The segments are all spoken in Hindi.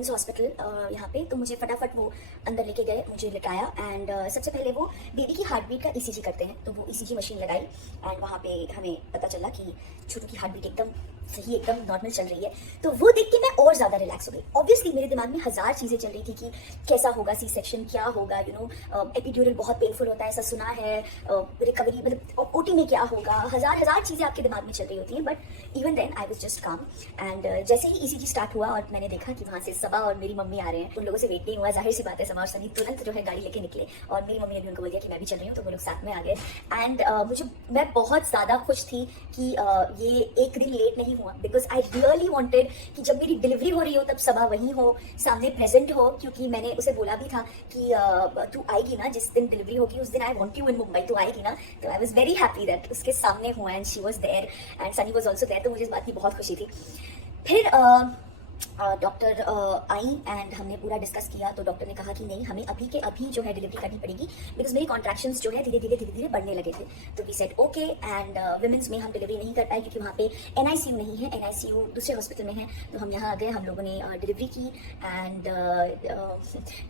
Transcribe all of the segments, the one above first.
विमेंस हॉस्पिटल यहाँ पे। तो मुझे फटाफट वो अंदर लेके गए, मुझे लिटाया एंड सबसे पहले वो बेबी की हार्ट बीट का ईसीजी करते हैं, तो वो ईसीजी मशीन लगाई एंड वहाँ पे हमें पता चला कि छोटू की हार्ट बीट एकदम सही, एकदम नॉर्मल चल रही है। तो वो देख के मैं और ज़्यादा रिलैक्स हो गई। ऑब्वियसली मेरे दिमाग में हज़ार चीज़ें चल रही थी कि कैसा होगा सी सेक्शन, क्या होगा, एपिड्यूरल बहुत पेनफुल होता है ऐसा सुना है, रिकवरी मतलब ओटी में क्या होगा, हज़ार चीज़ें आपके दिमाग में चल रही होती हैं। But even then I was just calm and जैसे ही ईसीजी स्टार्ट हुआ और मैंने देखा कि वहाँ से सबा और मेरी मम्मी आ रहे हैं, उन लोगों से वेट नहीं हुआ, जाहिर सी बात है सबा और सनी तुरंत जो है गाड़ी लेके निकले और मेरी मम्मी ने भी उनको बोल दिया कि मैं भी चल रही हूँ, तो वो लोग साथ में आ गए। एंड मैं बहुत ज़्यादा खुश थी कि ये एक दिन लेट नहीं हुआ, बिकॉज आई रियली वांटेड कि जब मेरी डिलीवरी हो रही हो तब सबा वहीं हो, सामने प्रेजेंट हो, क्योंकि मैंने उसे बोला भी था कि तू आएगी ना जिस दिन डिलीवरी होगी उस दिन I want you in Mumbai, तू आएगी ना। तो I was very happy that उसके सामने हुआ and she was there and Sunny was also there, तो मुझे इस बात की बहुत खुशी थी। फिर डॉक्टर आई एंड हमने पूरा डिस्कस किया। तो डॉक्टर ने कहा कि नहीं, हमें अभी के अभी जो है डिलीवरी करनी पड़ेगी, बिकॉज मेरी कॉन्ट्रैक्शंस जो है धीरे धीरे बढ़ने लगे थे। तो we said okay and women's में हम डिलीवरी नहीं कर पाए क्योंकि वहाँ पे एनआईसीयू नहीं है, एनआईसीयू दूसरे हॉस्पिटल में है। तो हम यहाँ आ गए, हम लोगों ने डिलीवरी की एंड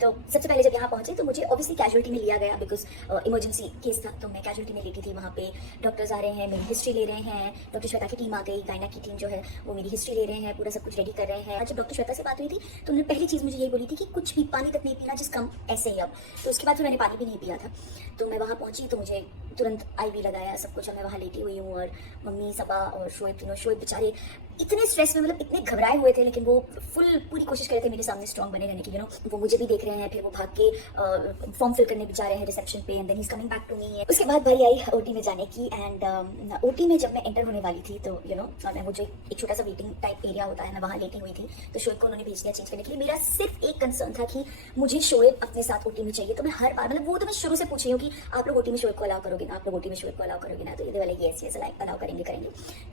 तो सबसे पहले जब यहाँ पहुँचे तो मुझे ऑब्वियसली कैजुअलिटी में लिया गया, बिकॉज इमरजेंसी केस था, तो मैं कैजुअलिटी में लेटी थी। वहाँ पे डॉक्टर्स आ रहे हैं, मेरी हिस्ट्री ले रहे हैं, डॉक्टर श्वेता की टीम आ गई, गायना की टीम जो है वो मेरी हिस्ट्री ले रहे हैं, पूरा सब कुछ रेडी कर रहे हैं। जब डॉक्टर श्वेता से बात हुई थी तो उन्होंने पहली चीज़ मुझे यही बोली थी कि कुछ भी पानी तक नहीं पीना, जिस कम ऐसे ही अब। तो उसके बाद फिर मैंने पानी भी नहीं पिया था। तो मैं वहाँ पहुँची तो मुझे तुरंत आईवी लगाया, सब कुछ। मैं वहाँ लेटी हुई हूँ और मम्मी सबा और शोएब तीनों, शोएब बेचारे इतने स्ट्रेस में, मतलब इतने घबराए हुए थे, लेकिन वो पूरी कोशिश कर रहे थे मेरे सामने स्ट्रॉन्ग बने रहने की। वो मुझे भी देख रहे हैं, फिर वो भाग के फॉर्म फिल करने भी जा रहे हैं रिसेप्शन पे and then he is coming back to me. उसके बाद बारी आई ओटी में जाने की एंड ओटी में जब मैं एंटर होने वाली थी तो मैं वो जो एक छोटा सा वेटिंग टाइप एरिया होता है, मैं वहाँ लेटी हुई थी। तो शोएब को उन्होंने भेज दिया चेंज करने के लिए। मेरा सिर्फ एक कंसर्न था कि मुझे शोएब अपने साथ ओटी में चाहिए। तो मैं हर बार, मतलब वो तो मैं शुरू से पूछ रही हूँ कि आप लोग ओटी में शोएब को अलाउ करोगे ना, आप लोग ओटी में शोएब को अलाउ करोगे ना। तो ये वाले यस अलाउ करेंगे।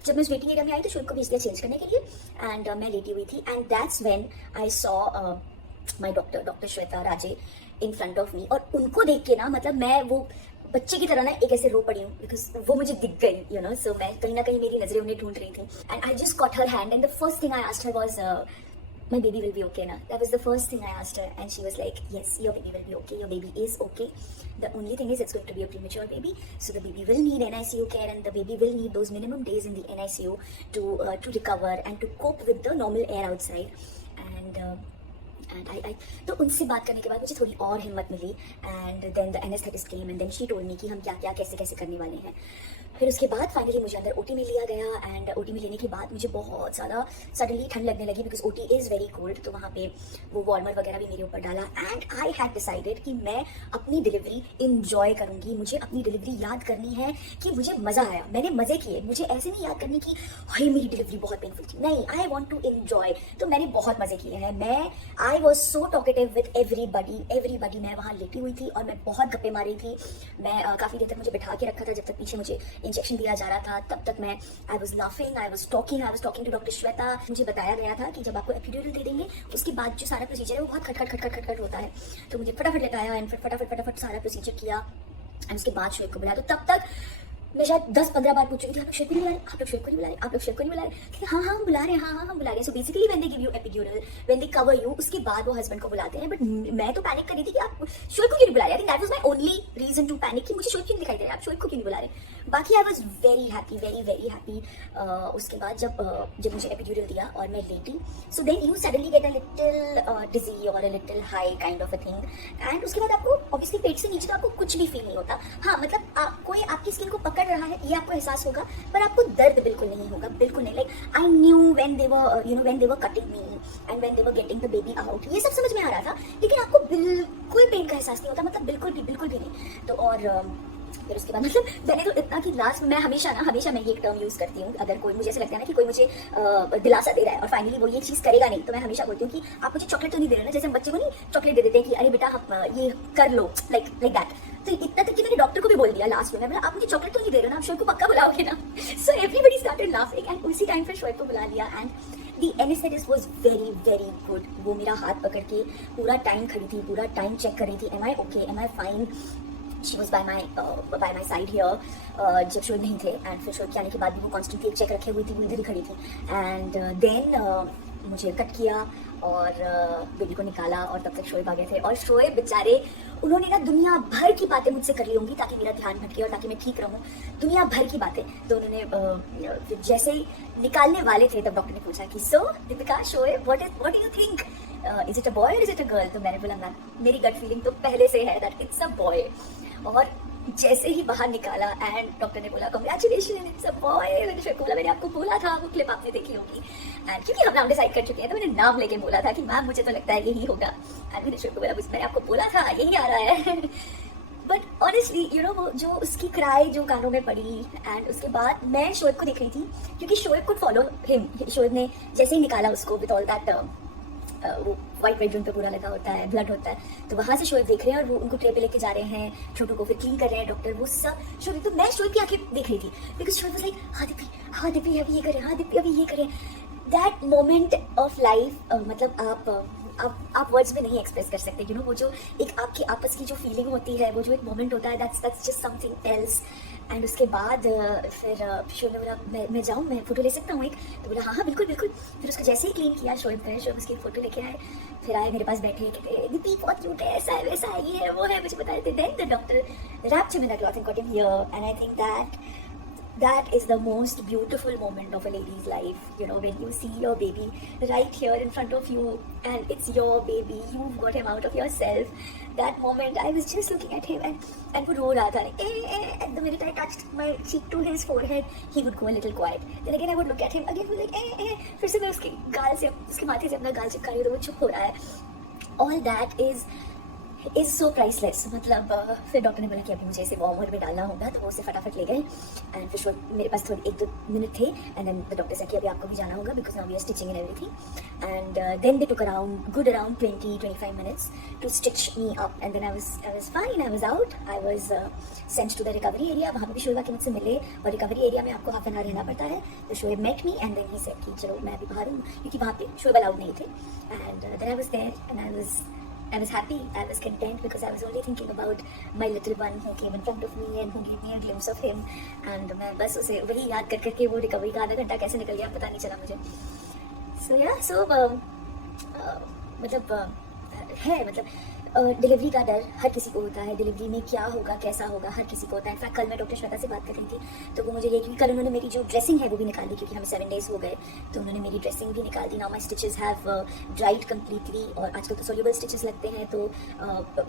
जब मैं उस वेटिंग एरिया में आई तो शोएब को भेज दिया चेंज करने के लिए एंड मैं लेटी हुई थी and that's when I saw my doctor Shweta Raje in front of me. और उनको देख के ना, मतलब मैं वो बच्चे की तरह ना एक ऐसे रो पड़ी हूँ, बिकॉज वो मुझे दिख गई, सो मैं कहीं ना कहीं मेरी नजरें उन्हें ढूंढ रही थी and I just caught her hand and the first thing I asked her was my baby will be okay na. That was the first thing I asked her and she was like, yes, your baby will be okay, your baby is okay. The only thing is it's going to be a premature baby, so the baby will need NICU care and the baby will need those minimum days in the NICU to recover and to cope with the normal air outside. And I तो उनसे बात करने के बाद मुझे थोड़ी और हिम्मत मिली and then the anaesthetist came and then she told me कि हम क्या क्या कैसे करने वाले हैं। फिर उसके बाद फाइनली मुझे अंदर ओटी में लिया गया एंड ओटी में लेने के बाद मुझे बहुत ज़्यादा सडनली ठंड लगने लगी, because OT is very cold. तो वहाँ पे वो वार्मर वगैरह भी मेरे ऊपर डाला एंड आई हैड डिसाइडेड कि मैं अपनी डिलीवरी इंजॉय करूँगी। मुझे अपनी डिलीवरी याद करनी है कि मुझे मज़ा आया, मैंने मज़े किए। मुझे ऐसे नहीं याद करनी कि हाय मेरी डिलीवरी बहुत पेनफुल थी, नहीं, आई वॉन्ट टू इन्जॉय। तो मैंने बहुत मज़े किए हैं। I was so talkative with everybody. मैं वहाँ लेटी हुई थी और मैं बहुत गप्पे मारी थी। मैं काफ़ी देर तक मुझे बिठा के रखा था, जब तक पीछे मुझे इंजेक्शन दिया जा रहा था तब तक मैं I was laughing, I was talking to doctor Shweta. मुझे बताया गया था कि जब आपको एपिड्यूरल दे देंगे उसके बाद जो सारा प्रोसीजर है वो बहुत खटखट होता है। तो मुझे फटाफट लगाया एंड फटाफट सारा प्रोसीजर किया एंड उसके बाद शोएब को बुलाया। तो तब तक मैं शायद 10-15 बार पूछ चुकी थी, आप लोग शोएब को नहीं बुला रहे, आप लोग शोएब को नहीं बुला रहे, आप लोग शोएब को नहीं बुला रहे। हाँ हम बुला रहे हैं, हम बुला रहे हैं। So basically when they give you epidural, when they cover you, उसके बाद वो हस्बैंड को बुलाते हैं। बट मैं तो पैनिक कर रही थी कि आप शोएब को क्यों नहीं बुला रहे। I think that was my only reason to panic कि मुझे शोएब क्यों नहीं दिखाई दे रहा है, आप शोएब को क्यों नहीं बुला रहे। बाकी आई वॉज वेरी हैप्पी। उसके बाद जब मुझे एपिड्यूरल दिया और मैं लेटी, so then you suddenly get a little dizzy और a little high kind of a thing and उसके बाद आपको ऑब्वियसली पेट से नीचे तो आपको कुछ भी फील नहीं होता। हाँ, मतलब कोई आपकी स्किन को पकड़ रहा है ये आपको एहसास होगा, पर आपको दर्द बिल्कुल नहीं होगा, बिल्कुल नहीं। Like I knew when they were cutting me and when they were getting the baby out, ये सब समझ में आ रहा था, लेकिन आपको बिल्कुल पेन का एहसास नहीं होता, मतलब बिल्कुल भी नहीं। तो और फिर उसके बाद मतलब मैंने तो इतना कि लास्ट में मैं हमेशा मैं ये एक टर्म यूज़ करती हूँ, अगर कोई मुझे ऐसा लगता है ना कि कोई मुझे दिलासा दे रहा है और फाइनली वो ये चीज़ करेगा नहीं, तो मैं हमेशा बोलती हूँ कि आप मुझे चॉकलेट तो नहीं दे रहे ना, जैसे हम बच्चे को नहीं चॉकलेट दे देते हैं कि अरे बेटा आप ये कर लो, लाइक दैट। तो इतना तक कि मैंने डॉक्टर को भी बोल दिया लास्ट में, मैं आप मुझे चॉकलेट तो नहीं दे रहे ना, आप शोएब को पक्का बुलाओगे ना। So everybody started laughing and उसी टाइम फिर शोएब को बुला लिया and the anaesthetist was very good. वो मेरा हाथ पकड़ के पूरा टाइम खड़ी थी, पूरा टाइम चेक कर रही थी, am I okay, am I fine. She was by my side here जब शोएब नहीं थे एंड फिर शोएब के आने के बाद भी वो कॉन्स्टेंटली एक चेक रखे हुई थी, वो इधर ही खड़ी थी एंड देन मुझे कट किया और बेबी को निकाला और तब तक शोएब आ गए थे। और शोएब बेचारे, उन्होंने ना दुनिया भर की बातें मुझसे कर ली होंगी ताकि मेरा ध्यान भटके और ताकि मैं ठीक रहूं, दुनिया भर की बातें। तो उन्होंने फिर जैसे ही निकालने वाले थे तब डॉक्टर ने पूछा कि so Deepika, Shoaib, what do you think, is it a boy और इज इट अ गर्ल? तो मैंने बोला मैम, मेरी गट फीलिंग तो पहले से है दैट इट्स अ बॉय। और जैसे ही बाहर निकाला एंड डॉक्टर ने बोला कंग्रेचुलेशन, इट्स अ बॉय। मैंने शोएब को बोला मैंने आपको बोला था, वो क्लिप आपने देखी होगी। एंड क्योंकि हम नाम डिसाइड कर चुके हैं तो मैंने नाम लेके बोला था कि मैम मुझे तो लगता है यही होगा। एंड मैंने शोएब को बोला मैंने आपको बोला था यही आ रहा है। बट ऑनेस्टली यू नो, वो जो उसकी क्राई जो कानों में पड़ी एंड उसके बाद मैं शोएब को देख रही थी क्योंकि Shoaib could follow him. Shoaib ने जैसे ही निकाला उसको विद ऑल दैट वो वाइट वाइट जो पे पूरा लगा होता है, ब्लड होता है, तो वहां से शोएब देख रहे हैं और वो उनको ट्रे पे लेके जा रहे हैं, छोटू को फिर क्लीन कर रहे हैं डॉक्टर, वो सब शोएब। तो मैं शोएब की आंखें देख रही थी बिकॉज शोएब वाज लाइक हाँ दीपी अभी ये करें, हाँ दीपी अभी ये करें। दैट मोमेंट ऑफ लाइफ, मतलब आप वर्ड्स में नहीं एक्सप्रेस कर सकते। यू नो, वो जो एक आपकी आपस की जो फीलिंग होती है, वो जो एक मोमेंट होता है, that's just something else. And उसके बाद फिर शोएब ने बोला मैं जाऊँ, मैं फोटो ले सकता हूँ एक? तो बोला हाँ हाँ बिल्कुल बिल्कुल। फिर उसको जैसे ही क्लीन किया शोएब ने, शोएब उसकी फोटो लेके आए, फिर आए मेरे पास बैठे, कहते दीपी बहुत क्यूट है, ऐसा है वैसा है, ये है वो है, मुझे बता रहे थे। Then the doctor wrapped him in a cloth and got him here, and I think that is the most beautiful moment of a lady's life, you know, when you see your baby right here in front of you and it's your baby, you've got him out of yourself. That moment I was just looking at him and वो रो रहा था, and the minute I touched my cheek to his forehead he would go a little quiet, then again I would look at him again, like फिर से मैं उसके गाल से, उसके माथे से अपना गाल चिपका रही हूँ तो वो चुप हो रहा है। All that is so priceless. मतलब फिर डॉक्टर ने बोला कि अभी मुझे इसे वार्मर में डालना होगा, तो वो उसे फटाफट ले गए। एंड फिर मेरे पास थोड़ी 1-2 मिनट थे एंड देन द डॉक्टर से कि अभी आपको भी जाना होगा because now we are stitching and everything. And then they took around 20-25 minutes to stitch me up and then I was fine, I was out, I was sent to the recovery area. वहाँ पे भी शोएब आके मुझसे मिले और रिकवरी एरिया में आपको हाफ एन आवर रहना पड़ता है। तो Shoaib met me and then he said कि चलो मैं अभी बाहर हूँ, क्योंकि वहाँ पे शोएब अलाउड नहीं थे। And then I was there and I was happy, I was content because I was only thinking about my little one who came in front of me and who gave me a glimpse of him. And मैं बस उसे वही याद कर करके वो रिकवरी का आधा घंटा कैसे निकल गया पता नहीं चला मुझे। So yeah, so मतलब है, मतलब डिलीवरी का डर हर किसी को होता है, डिलीवरी में क्या होगा कैसा होगा हर किसी को होता है। इनफैक्ट कल मैं डॉक्टर श्वेता से बात कर रही थी तो वो मुझे ये, क्योंकि कल उन्होंने मेरी जो ड्रेसिंग है वो भी निकाल दी क्योंकि हमें 7 डेज हो गए, तो उन्होंने मेरी ड्रेसिंग भी निकाल दी। Now my stitches have dried completely और आजकल तो सोल्यूबल स्टिचेस लगते हैं तो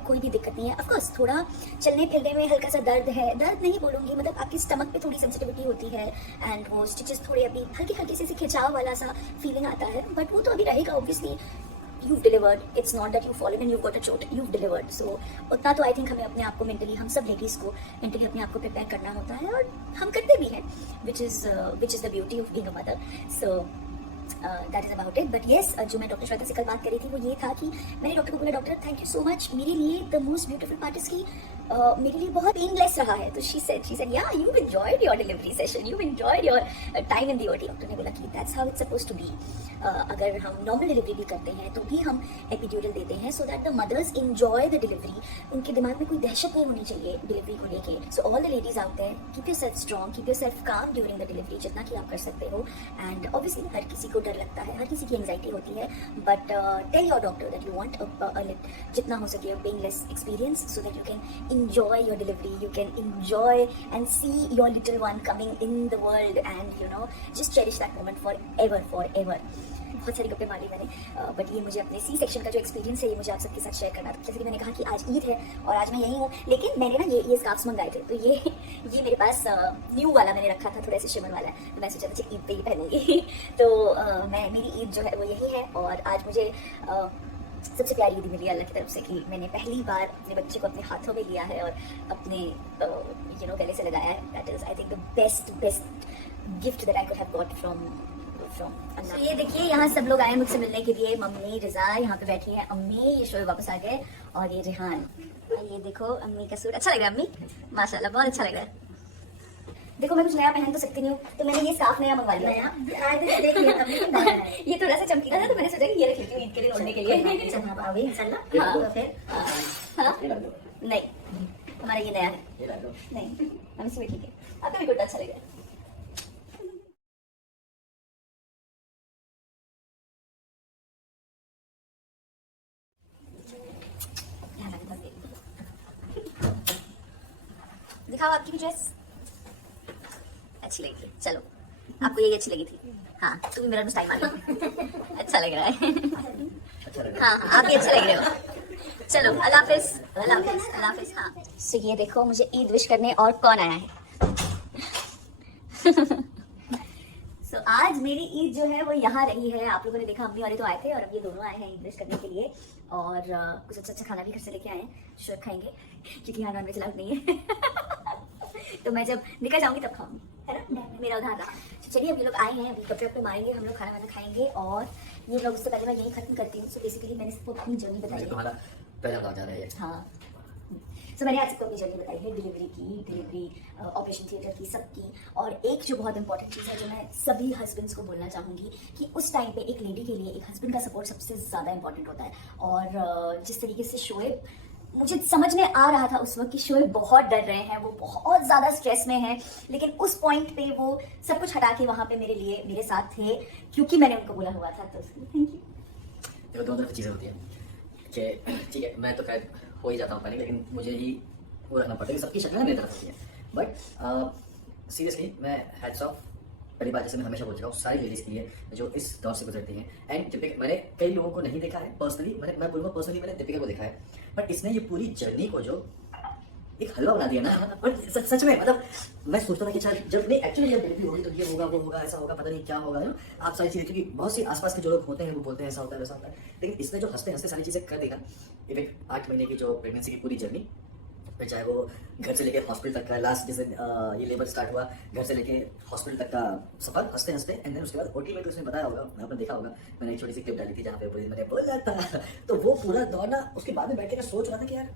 कोई भी दिक्कत नहीं है। ऑफकोर्स थोड़ा चलने फिरने में हल्का सा दर्द है, दर्द नहीं बोलूँगी, मतलब आपकी स्टमक पे थोड़ी सेंसिटिविटी होती है एंड वो स्टिचेस थोड़े अभी हल्के हल्के से खिंचाव वाला सा फीलिंग आता है, बट वो तो अभी रहेगा obviously. you've delivered, it's not that you've fallen and you've got a chोट, you've delivered। so उतना तो आई थिंक हमें अपने आप को मेंटली, हम सब लेडीज को मेंटली अपने आप को प्रिपेयर करना होता है और हम करते भी हैं, which is the beauty of being a mother। so that is about it. But yes, जो मैं डॉक्टर श्वेता से कल बात करी थी वो ये था कि मैंने डॉक्टर को बोला doctor thank you so much, मेरे लिए the most beautiful part is कि मेरे लिए बहुत पेनलेस रहा है। तो she said yeah you enjoyed your delivery session, you enjoyed your time in the OT. Doctor ने बोला कि that's how it's suppose to be. अगर हम नॉर्मल डिलीवरी भी करते हैं तो भी हम एपिड्यूरल देते हैं so that the mothers enjoy the delivery, उनके दिमाग में कोई दहशत नहीं होनी चाहिए डिलीवरी को लेके। So all the ladies out there, keep yourself strong, keep yourself calm during the delivery जितना कि आप कर सकते हो। एंड ऑब्वियसली हर किसी को डर लगता है, हर किसी की एंग्जाइटी होती है, but tell your doctor that you want जितना हो सके painless experience so that you can enjoy your delivery, you can enjoy and see your little one coming in the world and you know just cherish that moment forever। बहुत सारी गप्पे मारी मैंने, बट ये मुझे अपने सी सेक्शन का जो एक्सपीरियंस है ये मुझे आप सबके साथ शेयर करना था। जैसे कि मैंने कहा कि आज ईद है और आज मैं यहीं हूँ, लेकिन मैंने ना ये स्कार्फ्स मंगाए थे, तो ये मेरे पास न्यू वाला मैंने रखा था, थोड़ा ऐसे शिमर वाला है, तो मैं सोचा था ईद पे ही पहनूंगी। तो मेरी ईद जो है वो यही है और आज मुझे सबसे प्यारी ईद मिली अल्लाह की तरफ से कि मैंने पहली बार अपने बच्चे को अपने हाथों में लिया है और अपने गले से लगाया है। That is I think the best gift that I could have got from Allah. ये देखिए यहाँ सब लोग आए मुझसे मिलने के लिए, मम्मी रिजा यहाँ पे बैठी है, अम्मी, ये शोएब वापस आ गए और ये रेहान। ये देखो अम्मी का सूट अच्छा लग रहा है अम्मी, माशाल्लाह बहुत अच्छा लग रहा है। देखो मैं कुछ नया पहन तो सकती नहीं हूँ, तो मैंने ये स्कार्फ नया मंगवा लिया। देख लिया ये थोड़ा सा चमकीला था तो मैंने सोचा कि ये रख लेती हूँ ईद के लिए ओढ़ने के लिए। हाँ फिर हाँ नहीं हमारा ये नया है नहीं, हम इसमें ठीक है, आपका भी कुर्ता अच्छा लग रहा है। दिखाओ आपकी भी ड्रेस अच्छी लगी थी। चलो आपको यही अच्छी लगी थी। हाँ तुम भी मिरर में स्टाइल मार लो। अच्छा लग रहा है। हाँ हाँ आप भी अच्छे लग रहे हो। चलो अल्लाह हाफिज, अल्लाह हाफिज, अल्लाह हाफिज। हाँ सो ये देखो मुझे ईद विश करने और कौन आया है। सो आज मेरी ईद जो है वो यहाँ रही है। आप लोगों ने देखा अम्मी वाले तो आए थे और अब ये दोनों आए हैं ईद विश करने के लिए। और कुछ अच्छा अच्छा खाना भी घर से लेके आए हैं, शुगर खाएंगे क्योंकि यहाँ नॉनवेज अलाउड नहीं है। तो मैं जब निकल जाऊंगी तब खाऊंगी, है ना, मेरा उधार रहा। तो चलिए अभी लोग आए हैं, अभी कपड़े वपड़े मारेंगे, हम लोग खाना वाना खाएंगे और ये लोग उससे पहले मैं यही खत्म करती हूँ। सो बेसिकली मैंने सबको अपनी जर्नी बताई है। पहला ब्लॉग जा रहा है। हाँ सो मैंने आज सबको अपनी जर्नी बताई है, डिलीवरी ऑपरेशन थिएटर की, सबकी। और एक जो बहुत इंपॉर्टेंट चीज़ है जो मैं सभी हस्बैंड्स को बोलना चाहूँगी कि उस टाइम पे एक लेडी के लिए एक हस्बैंड का सपोर्ट सबसे ज़्यादा इंपॉर्टेंट होता है। और जिस तरीके से शोएब, मुझे समझ में आ रहा था उस वक्त कि शोएब बहुत डर रहे हैं, वो बहुत ज़्यादा स्ट्रेस में हैं, लेकिन उस पॉइंट पे वो सब कुछ हटा के वहाँ पे मेरे लिए मेरे साथ थे क्योंकि मैंने उनको बोला हुआ था। तो थैंक यू। देखो दो तरफ चीज़ें होती हैं कि ठीक है मैं तो खैर हो ही जाता हूँ पहले, लेकिन मुझे ही वो रखना पड़ता है। सबकी शक्ल मेरी तरफ होती है, बट सीरियसली मैं हैट्स ऑफ पहली बात, जैसे मैं हमेशा बोल रहा हूँ सारी लेडीज़ के लिए जो इस दौर से गुजरती हैं। एंड दीपिका, मैंने कई लोगों को नहीं देखा है पर्सनली, मैं बोलूँगा पर्सनली मैंने दीपिका को देखा है, बट इसने ये पूरी जर्नी को जो एक हलवा बना दिया ना, बट सच में मतलब मैं सोचता था कि शायद जब नहीं एक्चुअली जब डिलीवरी होगी तो ये होगा वो होगा ऐसा होगा, पता नहीं क्या होगा, है ना। आप सारी चीज़ें, क्योंकि बहुत सी आसपास के जो लोग होते हैं वो बोलते हैं ऐसा होता है वैसा होता है, लेकिन इसने जो हंसते हंसते सारी चीज़ें कर दी ना, इवन 8 महीने की जो प्रेगनेंसी की पूरी जर्नी, फिर चाहे वो घर से लेके हॉस्पिटल तक का लास्ट जिस दिन ये लेबर स्टार्ट हुआ, घर से लेके हॉस्पिटल तक का सफर हंसते हंसते, एंड देन उसके बाद ओटी में तो उसने बताया होगा, आपने देखा होगा, मैंने एक छोटी सी क्लिप डाली थी जहाँ पे मैंने बोला था, तो वो पूरा दौर ना उसके बाद में बैठ के मैं सोच रहा था कि यार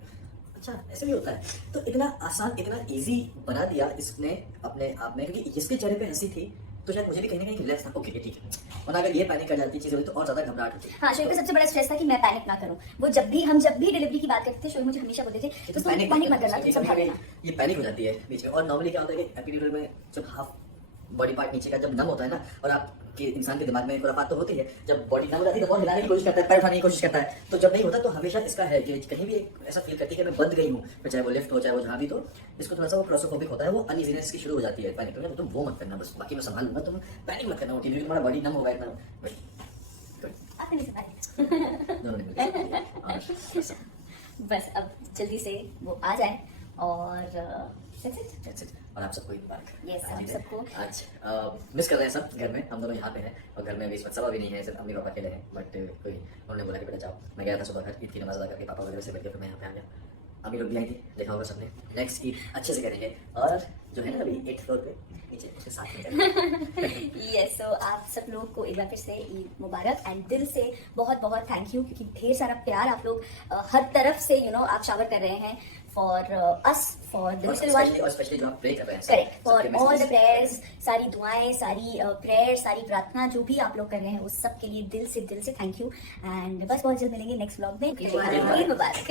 अच्छा ऐसे भी होता है। तो इतना आसान इतना इजी बना दिया इसने अपने आप में, क्योंकि जिसके चेहरे पे हंसी थी तो शायद मुझे भी कहीं ना कहीं रिलैक्स था, ओके ठीक है। और अगर ये पैनिक कर जाती चीज़ होती तो और ज्यादा घबराहट होती। हाँ शोएब का सबसे बड़ा स्ट्रेस था कि मैं पैनिक ना करूं। वो जब भी डिलीवरी की बात करते थे, शोएब मुझे हमेशा बोलते थे तो पैनिक मत करना, तुम संभाल लेना। ये पैनिक हो जाती है बीच में। और नॉर्मली क्या होता है कि एपिड्यूरल में जब हाफ बॉडी पार्ट नीचे का जब नम होता है ना, और आपके इंसान के दिमाग में खुराफात तो होती है, जब बॉडी नम हो जाती है तो बहुत हिलाने की कोशिश करता है, पैर उठाने की कोशिश करता है, तो जब नहीं होता तो हमेशा इसका है कि कहीं भी एक ऐसा फील करती है कि मैं बंद गई हूँ, फिर चाहे वो लिफ्ट हो चाहे वो जहाँ भी, तो इसको थोड़ा सा वो क्लॉस्ट्रोफोबिक होता है, वो अनइजीनेस की शुरू हो जाती है पैनिक। तो तुम वो मत करना, बस बाकी मैं संभाल लूंगा, तुम पैनिक मत करना, क्योंकि तुम्हारा बॉडी नम होगा इतना। बस अब जल्दी से वो आ जाए और That's it. और आप सबको मुबारक। Yes, आप सबको आज मिस कर रहे हैं सब घर में, हम दोनों यहाँ पे हैं और घर में अभी इस वक्त सबा भी नहीं है, सिर्फ अम्मी पापा अकेले हैं, बट कोई उन्होंने बोला कि बेटा जाओ। मैं गया था सुबह घर, ईद की नमाज अदा करके पापा वगैरह से बैठ के फिर मैं यहाँ पे आ गया। अम्मी लोग भी आई थी, देखा होगा सबने। नेक्स्ट ईद अच्छे से करेंगे और जो है ना अभी 8th फ्लोर पे नीचे उसके साथ में करेंगे। यस, तो आप सब लोग को एक बार फिर से ईद मुबारक एंड दिल से बहुत बहुत थैंक यू, क्योंकि ढेर सारा प्यार आप लोग हर तरफ से आप शावर कर रहे हैं for us, for the little one, और स्पेशली जो आप प्रे कर रहे हैं, correct, for all the prayers, सारी दुआएं, सारी प्रेयर, सारी प्रार्थना जो भी आप लोग कर रहे हैं उस सब के लिए दिल से थैंक यू। एंड बस बहुत जल्द मिलेंगे नेक्स्ट व्लॉग में। ईद मुबारक।